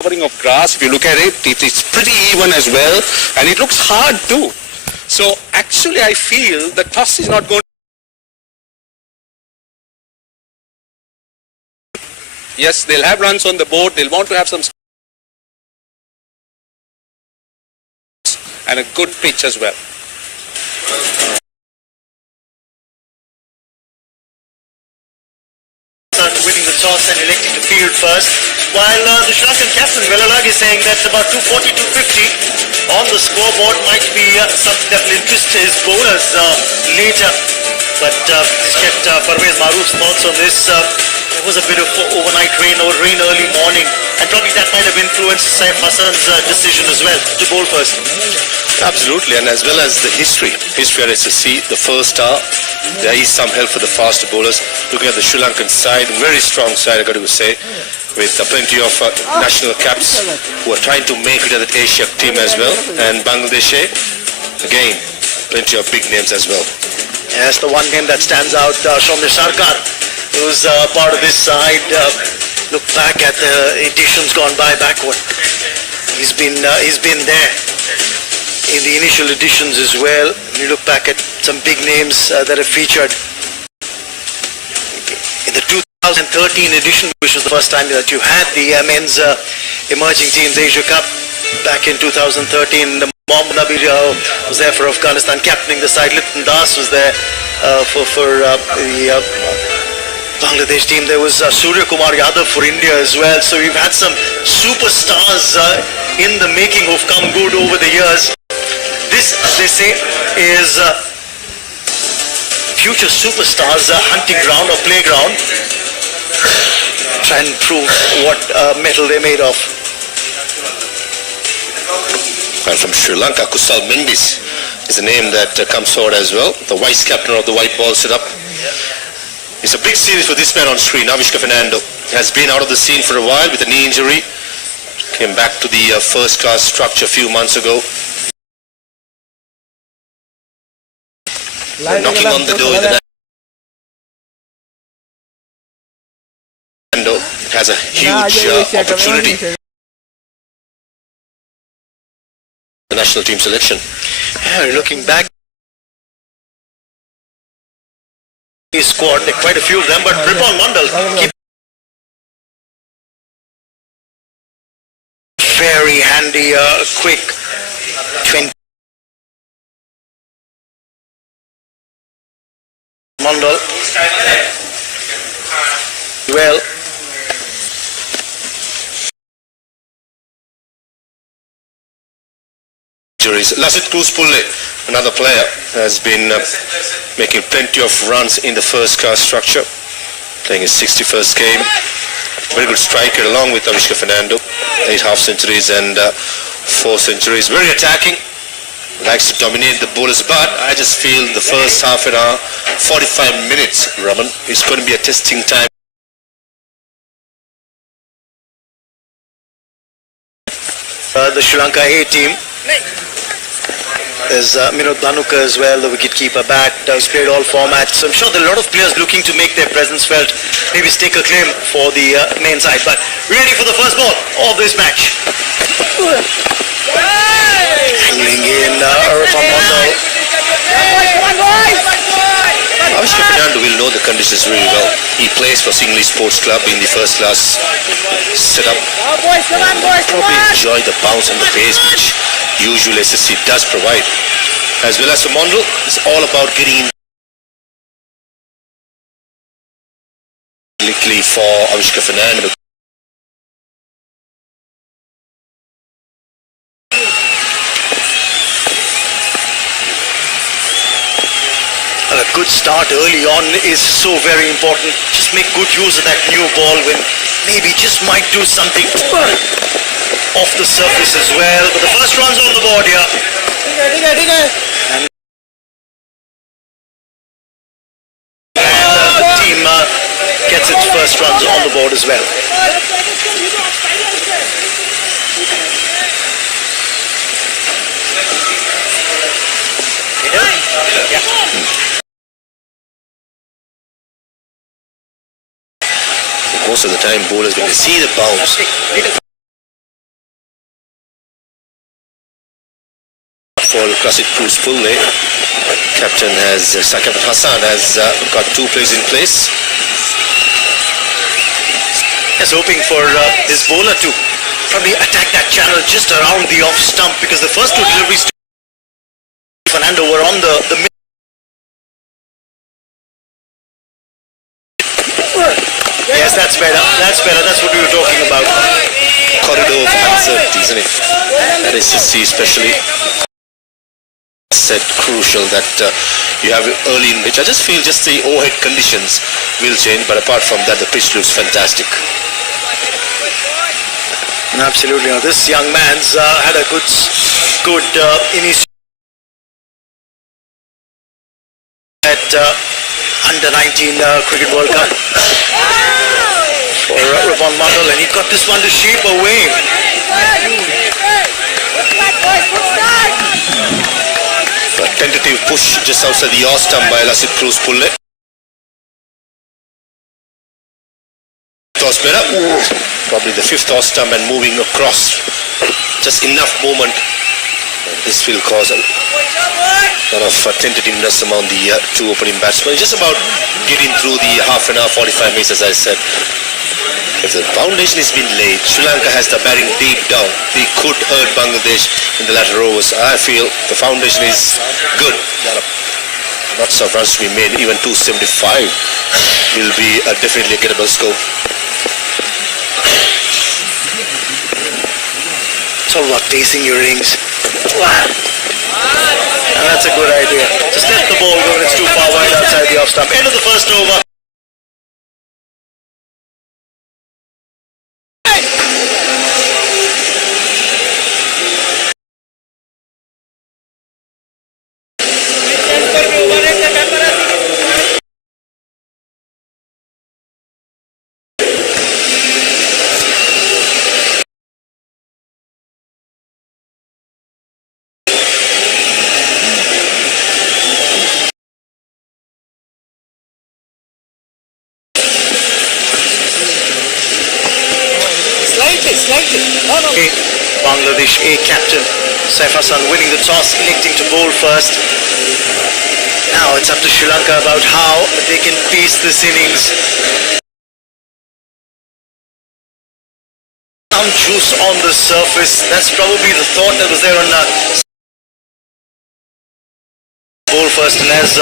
covering of grass. If you look at it, it's pretty even as well, and it looks hard too. So actually I feel the toss is not going. Yes, they'll have runs on the board, they'll want to have some and a good pitch as well. Winning the toss and electing to field first, while the Sri Lankan captain Vellalag is saying that about 240, 250 on the scoreboard might be something that will interest his bowlers later. But just get Parvez Maroof's thoughts on this. There was a bit of overnight rain or rain early morning, and probably that might have influenced Saif Hassan's decision as well to bowl first. Absolutely, and as well as the history at SSC, the first star, there is some help for the faster bowlers. Looking at the Sri Lankan side, very strong side I got to say, with plenty of national caps who are trying to make it as an Asia team as well, and Bangladesh, again, plenty of big names as well. Yes, the one name that stands out, Shomir Sarkar, who's part of this side. Look back at the editions gone by backward. He's been there in the initial editions as well. You look back at some big names that have featured in the 2013 edition, which was the first time that you had the men's emerging teams Asia Cup back in 2013. Mohammad Nabi was there for Afghanistan, captaining the side. Lipton Das was there for the Bangladesh team. There was Surya Kumar Yadav for India as well. So we've had some superstars in the making who've come good over the years. This, as they say, is future superstars' hunting ground or playground. Try and prove what metal they're made of. And from Sri Lanka, Kusal Mendis is a name that comes forward as well. The vice captain of the white ball setup. It's a big series for this man on screen. Avishka Fernando has been out of the scene for a while with a knee injury. Came back to the first class structure a few months ago. Knocking on the door with the Fernando has a huge opportunity. The national team selection. Yeah, looking back, his squad, quite a few of them, but Ripon Mandal keep very handy, quick 20. Mandal well. Lasit Kuzpulle, another player, has been making plenty of runs in the first class structure, playing his 61st game. Very good striker along with Avishka Fernando, 8 half centuries and 4 centuries. Very attacking, likes to dominate the bowlers, but I just feel the first half an hour, 45 minutes, Raman, is going to be a testing time. The Sri Lanka Hey team. There's Minod Dhanuka as well, the wicketkeeper bat. He's played all formats. So I'm sure there are a lot of players looking to make their presence felt. Maybe stake a claim for the main side. But ready for the first ball of this match. Angling in Irfan Mondal. Avishka Fernando will know the conditions really well. He plays for Singley Sports Club in the first class setup. Probably enjoy the bounce and the pace which usually SSC does provide. As well as the Mondal, it's all about getting quickly for Avishka Fernando. A good start early on is so very important. Just make good use of that new ball when maybe just might do something off the surface as well. But the first run's on the board here. And the team gets its first runs on the board as well. Most of the time bowlers, when they see the bounce, Classic Cruise pull there. Captain Hassan has got 2 plays in place. Is hoping for his bowler to probably attack that channel just around the off stump, because the first 2 deliveries to Fernando were on the mid. Yes, that's better. That's better. That's what we were talking about. Corridor of uncertainty, isn't it? That is to see, especially said crucial that you have early in pitch. I just feel just the overhead conditions will change, but apart from that, the pitch looks fantastic. Absolutely. Now, this young man's had a good innings at under 19 Cricket World Cup for Ravon Mandal, and he got this one to shape away. A tentative push just outside the off stump by Lassit Cruz Pulle. Toss better. Probably the 5th off stump and moving across. Just enough movement. And this will cause a lot of tentativeness among the 2 opening batsmen. It's just about getting through the half an hour, 45 minutes, as I said. If the foundation has been laid, Sri Lanka has the batting deep down. They could hurt Bangladesh in the latter overs. I feel the foundation is good. Lots of runs to be made. Even 275 will be definitely a gettable score. It's all about tasting your rings. And that's a good idea. Just let the ball go when it's too far wide outside the off stump. End of the first over. Bangladesh A captain Saif Hassan winning the toss, electing to bowl first. Now it's up to Sri Lanka about how they can pace this innings. Some juice on the surface. That's probably the thought that was there on bowl first, and as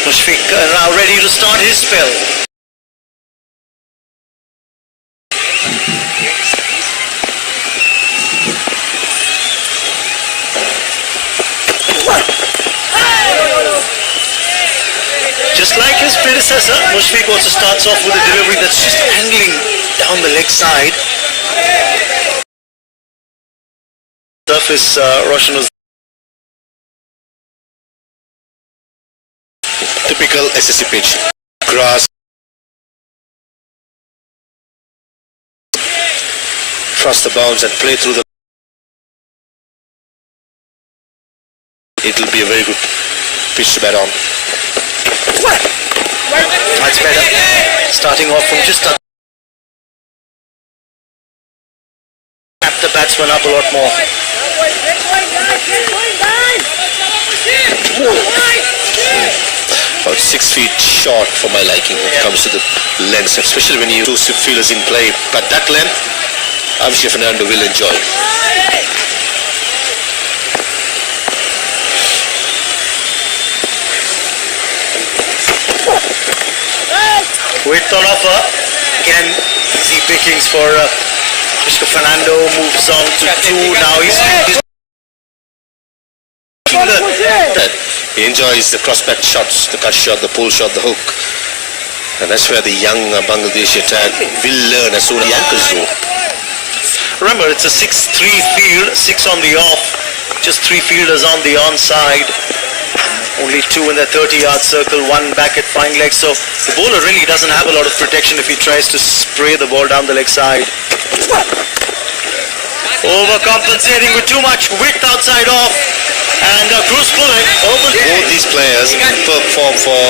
Mushfiq now ready to start his spell. Just like his predecessor, Mushfiq also starts off with a delivery that's just angling down the leg side. Surface, Roshan was typical SSC pitch. Grass. Trust the bounce and play through the... It will be a very good pitch to bat on. That's better. Starting off from just a... Tap the batsman up a lot more. About 6 feet short for my liking when it comes to the length, especially when you 2 fielders in play. But that length, I'm sure Fernando will enjoy. Width on offer. Again, easy pickings for Mr. Fernando. Moves on to 2. Now he's he enjoys the cross-back shots, the cut shot, the pull shot, the hook. And that's where the young Bangladeshi attack will learn as soon as the ankles do. Remember, it's a 6-3 field, 6 on the off, just 3 fielders on the onside. Only 2 in the 30-yard circle, 1 back at fine leg. So the bowler really doesn't have a lot of protection if he tries to spray the ball down the leg side. Overcompensating with too much width outside off. And Cruz pulling over. Both these players perform for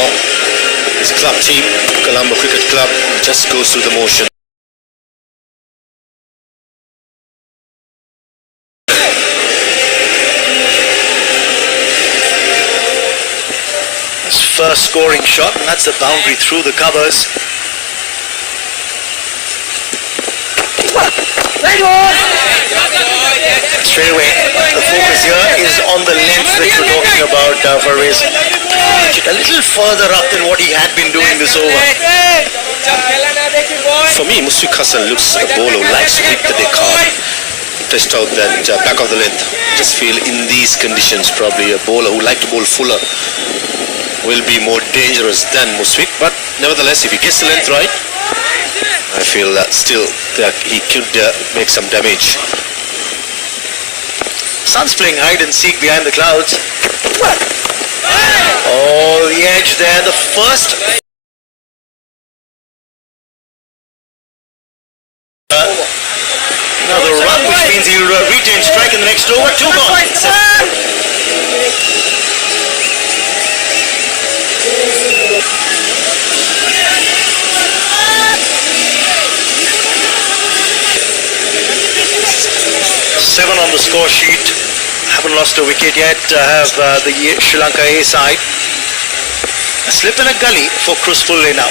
his club team, Colombo Cricket Club, just goes through the motion. first scoring shot, and that's the boundary through the covers. Straight away, the focus here is on the length that you're talking about, Farwez. A little further up than what he had been doing this over. For me, Musfiq Hassan looks a bowler who likes to hit the deck hard. Test out that back of the length. Just feel in these conditions probably a bowler who like to bowl fuller will be more dangerous than Musfiq. But nevertheless, if he gets the length right, I feel still that he could make some damage. Sun's playing hide and seek behind the clouds. Oh, the edge there. The first. Another run, which means he'll retain strike in the next over. 2 gone. 7 on the score sheet. Haven't lost a wicket yet. Have the Sri Lanka Hey side. A slip in a gully for Kruspulle now.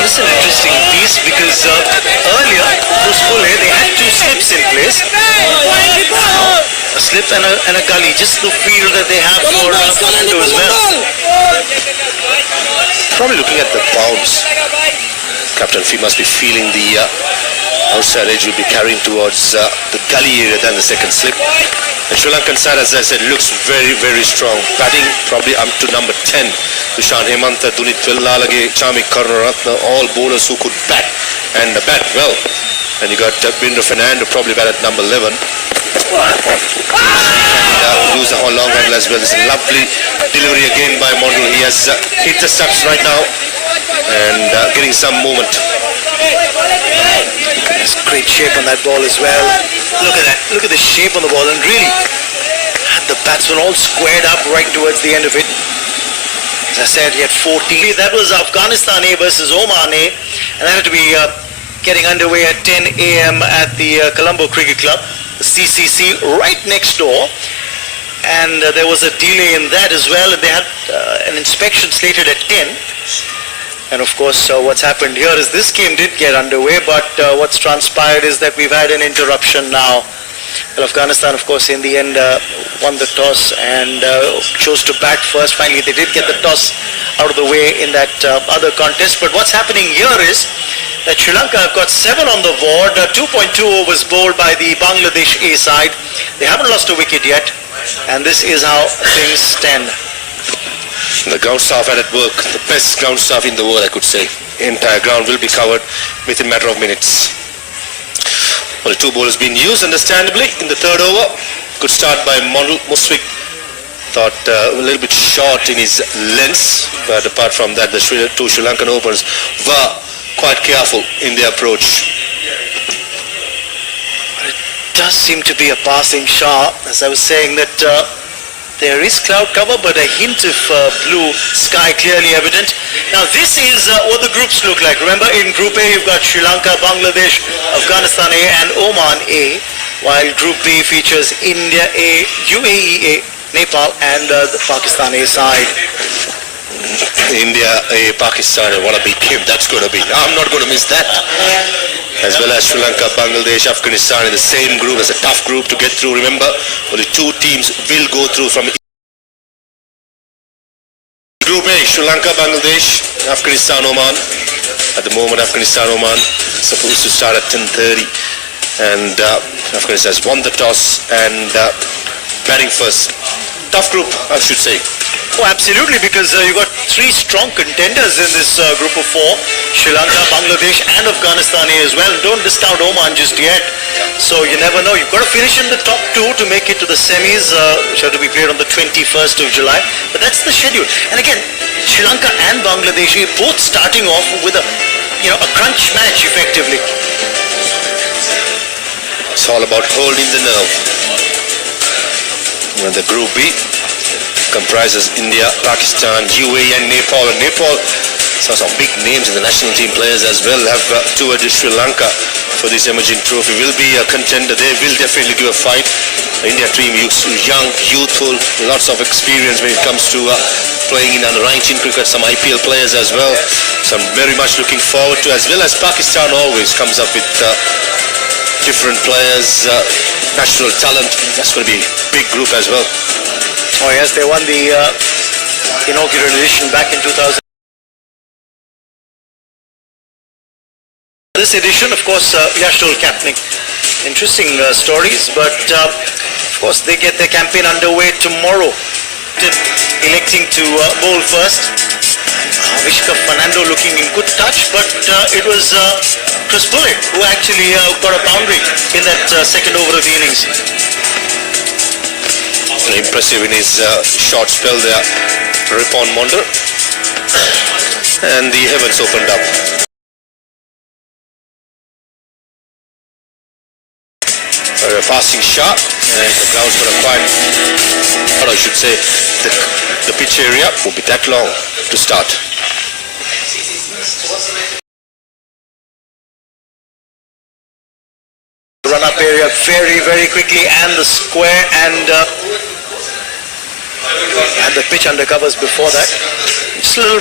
This is an interesting piece because earlier Kruspulle they had 2 slips in place. Now, a slip and a gully, just the feel that they have for Fernando as well. Probably looking at the bounce. Captain Fee must be feeling the outside edge will be carrying towards the gully area than the second slip. The Sri Lankan side, as I said, looks very, very strong. Batting probably up to number 10. Dushan Hemantha, Dunit Villalage, Chamik Karunaratne, all bowlers who could bat and bat well. And you got Binder Fernando probably bat at number 11. And lose a whole long handle as well. It's a lovely delivery again by Mondal. He has hit the steps right now and getting some movement. There's great shape on that ball as well. Look at that. Look at the shape on the ball, and really had the batsman all squared up right towards the end of it. As I said, he had 14. That was Afghanistan A versus Oman A, and that had to be getting underway at 10 a.m. at the Colombo Cricket Club, the CCC, right next door. And there was a delay in that as well, and they had an inspection slated at 10. And of course, what's happened here is this game did get underway, but what's transpired is that we've had an interruption now. Well, Afghanistan, of course, in the end won the toss and chose to bat first. Finally, they did get the toss out of the way in that other contest. But what's happening here is that Sri Lanka have got 7 on the board, 2.2 overs bowled by the Bangladesh A side. They haven't lost a wicket yet, and this is how things stand. The ground staff had at work, the best ground staff in the world, I could say. The entire ground will be covered within a matter of minutes. Well, 2 bowlers being used, understandably, in the 3rd over. Good start by Musfiq. Thought a little bit short in his lengths, but apart from that, the 2 Sri Lankan openers were quite careful in their approach. It does seem to be a passing shot, as I was saying that there is cloud cover, but a hint of blue sky clearly evident. Now this is what the groups look like. Remember, in Group A you've got Sri Lanka, Bangladesh, Afghanistan A and Oman A, while Group B features India A, UAE A, Nepal and the Pakistan A side. India A, Pakistan, what a big game that's going to be. I'm not going to miss that. As well as Sri Lanka, Bangladesh, Afghanistan in the same group. It's a tough group to get through. Remember, only 2 teams will go through from Group A, Sri Lanka, Bangladesh, Afghanistan, Oman. At the moment, Afghanistan, Oman supposed to start at 10:30. And Afghanistan has won the toss and batting first. Tough group, I should say. Oh, absolutely, because you've got 3 strong contenders in this group of 4. Sri Lanka, Bangladesh and Afghanistan as well. Don't discount Oman just yet. So you never know. You've got to finish in the top 2 to make it to the semis, which are to be played on the 21st of July. But that's the schedule. And again, Sri Lanka and Bangladesh both starting off with a crunch match effectively. It's all about holding the nerve. When the Group B comprises India, Pakistan, UAE and Nepal. And Nepal saw some big names in the national team players as well. Have toured Sri Lanka for this emerging trophy. Will be a contender. They will definitely give a fight. India team looks young, youthful, lots of experience when it comes to playing in under-19 cricket, some IPL players as well. So I'm very much looking forward to, as well as Pakistan always comes up with different players, national talent. That's going to be a big group as well. Oh yes, they won the inaugural edition back in 2000. This edition, of course, Yashul captaining. Interesting stories, but of course they get their campaign underway tomorrow. Electing to bowl first. Vishka Fernando looking in good touch, but it was Chris Bullock who actually got a boundary in that second over of the innings. Impressive in his short spell there, Ripon Monder. And the heavens opened up. A passing shot, and the ground's going to quite, or I should say, the pitch area won't be that long to start. Run up area very quickly, and the square and the pitch undercovers before that. Just a little.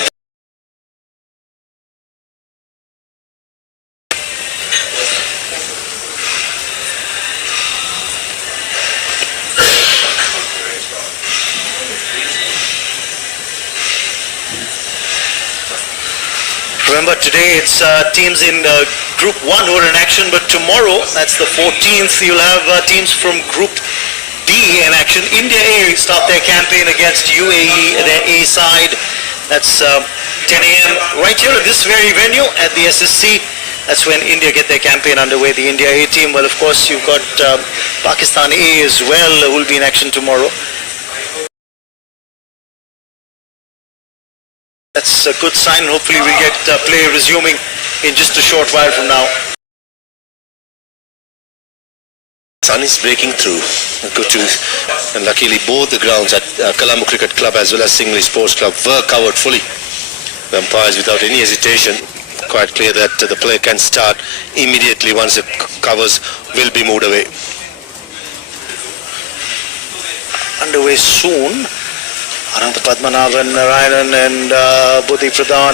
Remember, today it's teams in Group 1 who are in action, but tomorrow, that's the 14th, you'll have teams from Group D in action. India A start their campaign against UAE, their A side. That's 10 a.m. right here at this very venue at the SSC. That's when India get their campaign underway. The India A team, well, of course, you've got Pakistan A as well, who will be in action tomorrow. That's a good sign. Hopefully we'll get play resuming in just a short while from now. Sun is breaking through. Good to, and luckily both the grounds at Colombo Cricket Club as well as Singley Sports Club were covered fully. The umpires, without any hesitation, quite clear that the play can start immediately once the covers will be moved away. Underway soon. Anant Padmanabhan, Narayanan and Buddhi Pradhan,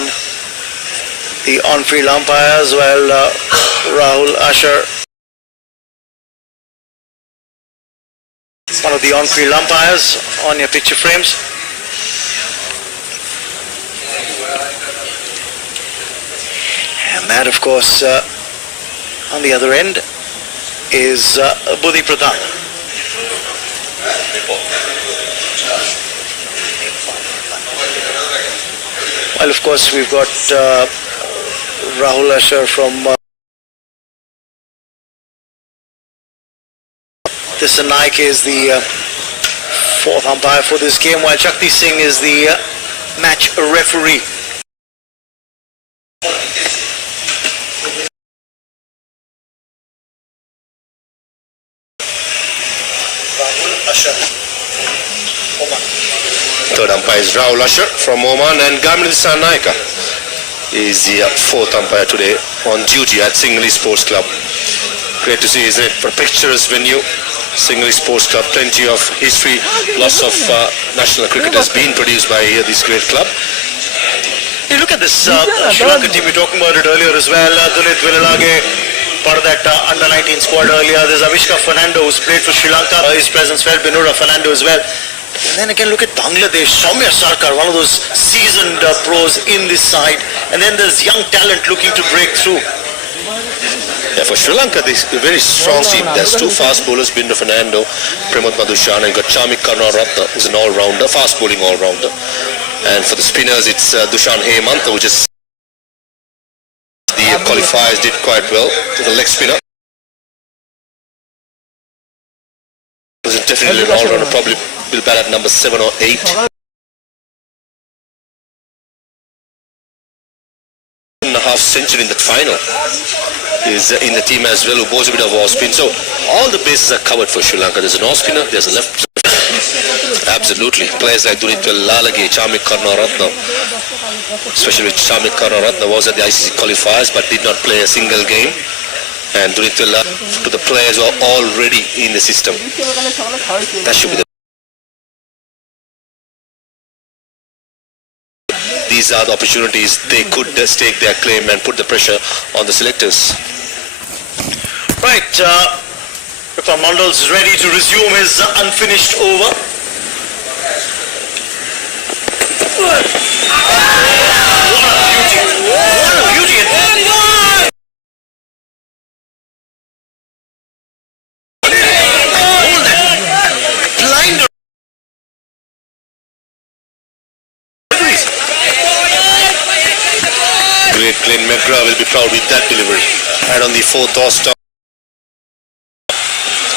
the on-field umpires, while Rahul Asher, one of the on-field umpires on your picture frames. And that, of course, on the other end is Buddhi Pradhan. Well, of course, we've got Rahul Asher from this Naik is the fourth umpire for this game, while Shakti Singh is the match referee. Rahul Asher. Third umpire is Rahul Asher from Oman, and Gamil Naika is the fourth umpire today on duty at Singley Sports Club. Great to see, isn't it? For a picturesque venue, Singley Sports Club, plenty of history, lots of national cricket has been produced by this great club. Hey, look at this Sri Lanka team, we were talking about it earlier as well. Dunit Villalage, part of that under-19 squad earlier. There's Avishka Fernando, who's played for Sri Lanka. His presence felt, Binura Fernando as well. And then again, look at Bangladesh, Soumya Sarkar, one of those seasoned pros in this side. And then there's young talent looking to break through. Yeah, for Sri Lanka, this is a very strong team. There's two fast bowlers, Bindu Fernando, Pramod Madhushana, and you've got Chamik Karunaratne, who's an all-rounder, fast bowling all-rounder. And for the spinners, it's Dushan Hemantha, who just the qualifiers did quite well to the leg spinner. Was definitely an all-rounder, probably will bat at number 7 or 8. And a half century in that final is in the team as well, who bowls a bit of off spin. So all the bases are covered for Sri Lanka. There's an off spinner, there's a left. Absolutely. Players like Dunit Villalage, Chamik Karunaratne, especially with Chamik Karunaratne was at the ICC qualifiers but did not play a single game. and Dunitilla to the players who are already in the system. That should be the. These are the opportunities they could stake their claim and put the pressure on the selectors. Right, Vikram Mandal's ready to resume his unfinished over. What a beauty! What a beauty! Hold that! Blinder! Great Glenn McGrath will be proud with that delivery. And on the fourth toss stop,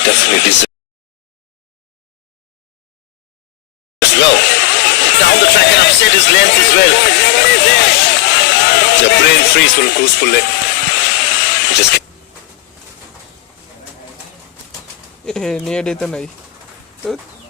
definitely deserves as well. Down the track and upset his length as well. The brain freeze for Cruise Pulle. Just near dito na eh.